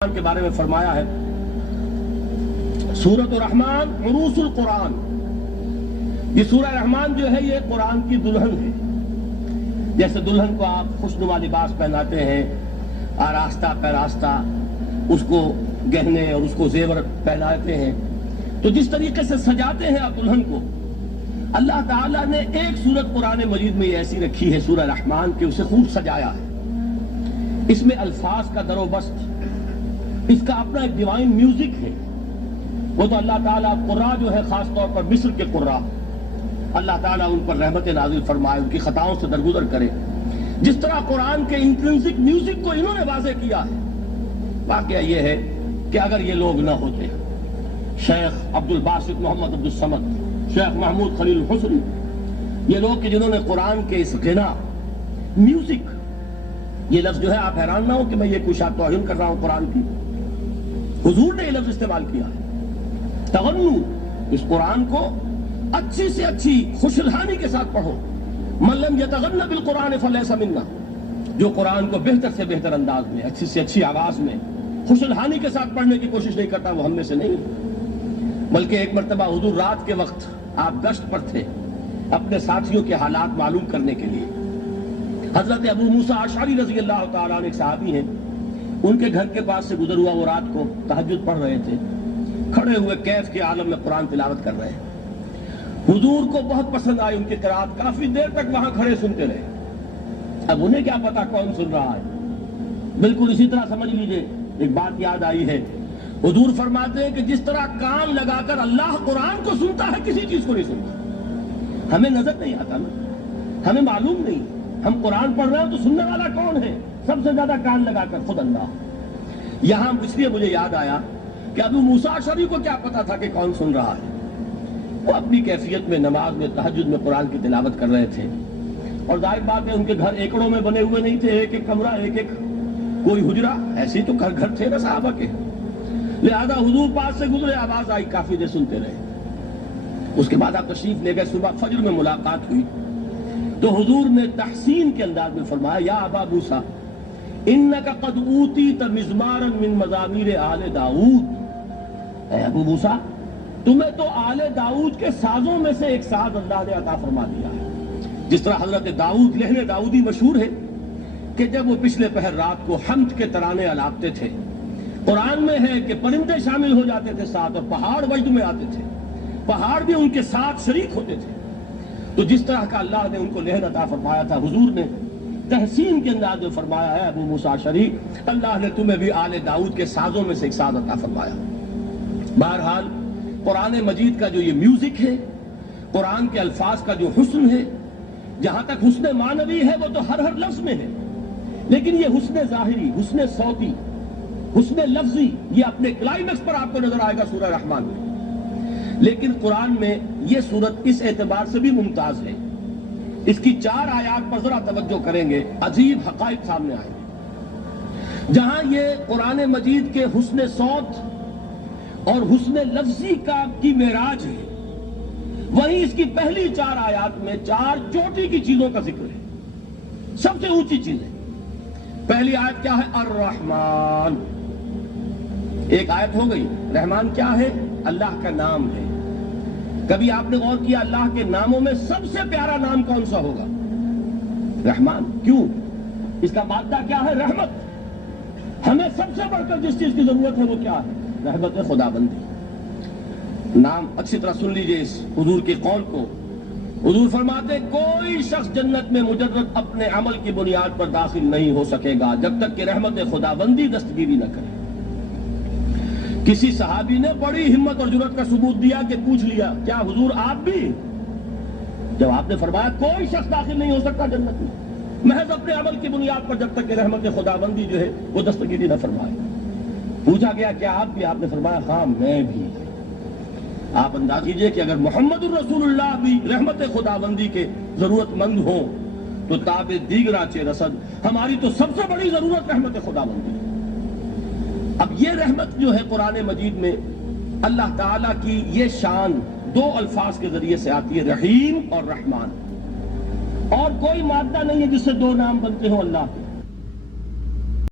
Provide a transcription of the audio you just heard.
کے بارے میں فرمایا ہے سورۃ الرحمن عروس القرآن. یہ سورہ رحمان جو ہے یہ قرآن کی دلہن ہے. جیسے دلہن کو آپ خوشنما لباس پہناتے ہیں، آراستہ پیراستہ اس کو گہنے اور اس کو زیور پہناتے ہیں، تو جس طریقے سے سجاتے ہیں آپ دلہن کو، اللہ تعالیٰ نے ایک سورت قرآن مجید میں یہ ایسی رکھی ہے سورہ رحمان کہ اسے خوب سجایا ہے. اس میں الفاظ کا در و بست، اس کا اپنا ایک ڈیوائن میوزک ہے. وہ تو اللہ تعالیٰ قراء جو ہے خاص طور پر مصر کے قراء، اللہ تعالیٰ ان پر رحمت نازل فرمائے، ان کی خطاؤں سے درگزر کرے. جس طرح قرآن کے انٹرنسک میوزک کو انہوں نے واضح کیا ہے. واقعہ یہ ہے کہ اگر یہ لوگ نہ ہوتے، شیخ عبد الباسط محمد عبد الصمد، شیخ محمود خلیل الحسنی، یہ لوگ کہ جنہوں نے قرآن کے اس غنا میوزک، یہ لفظ جو ہے آپ حیران نہ ہو کہ میں یہ کوئی شاید توہین کر رہا ہوں قرآن کی، حضور نے یہ لفظ استعمال کیا ہے. تغنو، اس قرآن کو اچھی سے اچھی خوشلحانی کے ساتھ پڑھو. من لم یتغن بالقرآن فلیس منا، جو قرآن کو بہتر سے بہتر انداز میں، اچھی سے اچھی آواز میں، خوشلحانی کے ساتھ پڑھنے کی کوشش نہیں کرتا، وہ ہم میں سے نہیں. بلکہ ایک مرتبہ حضور رات کے وقت آپ گشت پر تھے اپنے ساتھیوں کے حالات معلوم کرنے کے لیے. حضرت ابو موسیٰ اشعری رضی اللہ تعالیٰ عنہ ایک صحابی ہیں، ان کے گھر کے پاس سے گزر ہوا. وہ رات کو تہجد پڑھ رہے تھے، کھڑے ہوئے کیف کے عالم میں قرآن تلاوت کر رہے ہیں. حضور کو بہت پسند آئی ان کی قرات، کافی دیر تک وہاں کھڑے سنتے رہے. اب انہیں کیا پتا کون سن رہا ہے. بالکل اسی طرح سمجھ لیجئے ایک بات یاد آئی ہے. حضور فرماتے ہیں کہ جس طرح کان لگا کر اللہ قرآن کو سنتا ہے کسی چیز کو نہیں سنتا. ہمیں نظر نہیں آتا نا، ہمیں معلوم نہیں، ہم قرآن پڑھ رہے ہیں تو سننے والا کون ہے؟ سب سے زیادہ کان لگا کر خود اللہ. یہاں اس لیے مجھے یاد آیا کہ ابو موسیٰ اشعری کو کیا پتا تھا کہ کون سن رہا ہے. وہ اپنی کیفیت میں نماز میں تہجد میں قرآن کی تلاوت کر رہے تھے. اور ظاہر بات ہے ان کے گھر ایکڑوں میں بنے ہوئے نہیں تھے، ایک ایک کمرہ، ایک ایک کوئی حجرہ، ایسے تو گھر تھے نا صحابہ کے. لہذا حضور پاس سے گزرے، آواز آئی، کافی دیر سنتے رہے. اس کے بعد آپ تشریف لے گئے. صبح فجر میں ملاقات ہوئی تو حضور نے تحسین کے انداز میں فرمایا، یا ابا موسیٰ انک قد اوتیت مزمارا من مزامیر آل داؤد. اے ابو موسیٰ، تمہیں تو آل داؤد کے سازوں میں سے ایک ساز اللہ نے عطا فرما دیا ہے. جس طرح حضرت داؤد، لہن داؤدی مشہور ہے کہ جب وہ پچھلے پہر رات کو حمد کے ترانے الاپتے تھے، قرآن میں ہے کہ پرندے شامل ہو جاتے تھے ساتھ، اور پہاڑ وجد میں آتے تھے، پہاڑ بھی ان کے ساتھ شریک ہوتے تھے. تو جس طرح کا اللہ نے ان کو لہن عطا فرمایا تھا، حضور نے تحسین کے انداز میں فرمایا ہے ابو موسیٰ اشعری، اللہ نے تمہیں بھی آل داؤد کے سازوں میں سے ایک ساز عطا فرمایا. بہرحال قرآن مجید کا جو یہ میوزک ہے، قرآن کے الفاظ کا جو حسن ہے، جہاں تک حسن معنوی ہے وہ تو ہر لفظ میں ہے، لیکن یہ حسن ظاہری، حسن صوتی، حسن لفظی، یہ اپنے کلائمیکس پر آپ کو نظر آئے گا سورہ رحمان میں. لیکن قرآن میں یہ سورت اس اعتبار سے بھی ممتاز ہے، اس کی 4 آیات پر ذرا توجہ کریں گے، عجیب حقائق سامنے آئیں گے. جہاں یہ قرآن مجید کے حسن صوت اور حسن لفظی کی معراج ہے، وہیں اس کی پہلی 4 آیات میں 4 چوٹی کی چیزوں کا ذکر ہے، سب سے اونچی چیزیں. پہلی آیت کیا ہے؟ الرحمن. ایک آیت ہو گئی. رحمان کیا ہے؟ اللہ کا نام ہے. کبھی آپ نے غور کیا اللہ کے ناموں میں سب سے پیارا نام کون سا ہوگا؟ رحمان. کیوں؟ اس کا مادہ کیا ہے؟ رحمت. ہمیں سب سے بڑھ کر جس چیز کی ضرورت ہے وہ کیا ہے؟ رحمت خدا بندی. نام اچھی طرح سن لیجئے اس حضور کے قول کو. حضور فرماتے کوئی شخص جنت میں مجرد اپنے عمل کی بنیاد پر داخل نہیں ہو سکے گا جب تک کہ رحمت خدا بندی دستگیری نہ کرے. کسی صحابی نے بڑی ہمت اور جرأت کا ثبوت دیا کہ پوچھ لیا، کیا حضور آپ بھی؟ جب آپ نے فرمایا کوئی شخص داخل نہیں ہو سکتا جنت میں محض اپنے عمل کی بنیاد پر جب تک کہ رحمت خدا بندی جو ہے وہ دستگیری نہ فرمائے. پوچھا گیا کیا آپ بھی؟ آپ نے فرمایا ہاں میں بھی. آپ انداز کیجئے کہ اگر محمد الرسول اللہ بھی رحمت خدا بندی کے ضرورت مند ہوں تو تاب دیگرہ چہ رسد، ہماری تو سب سے بڑی ضرورت رحمت خدا بندی. اب یہ رحمت جو ہے قرآن مجید میں اللہ تعالیٰ کی یہ شان 2 الفاظ کے ذریعے سے آتی ہے، رحیم اور رحمان. اور کوئی مادہ نہیں ہے جس سے 2 نام بنتے ہوں اللہ کے.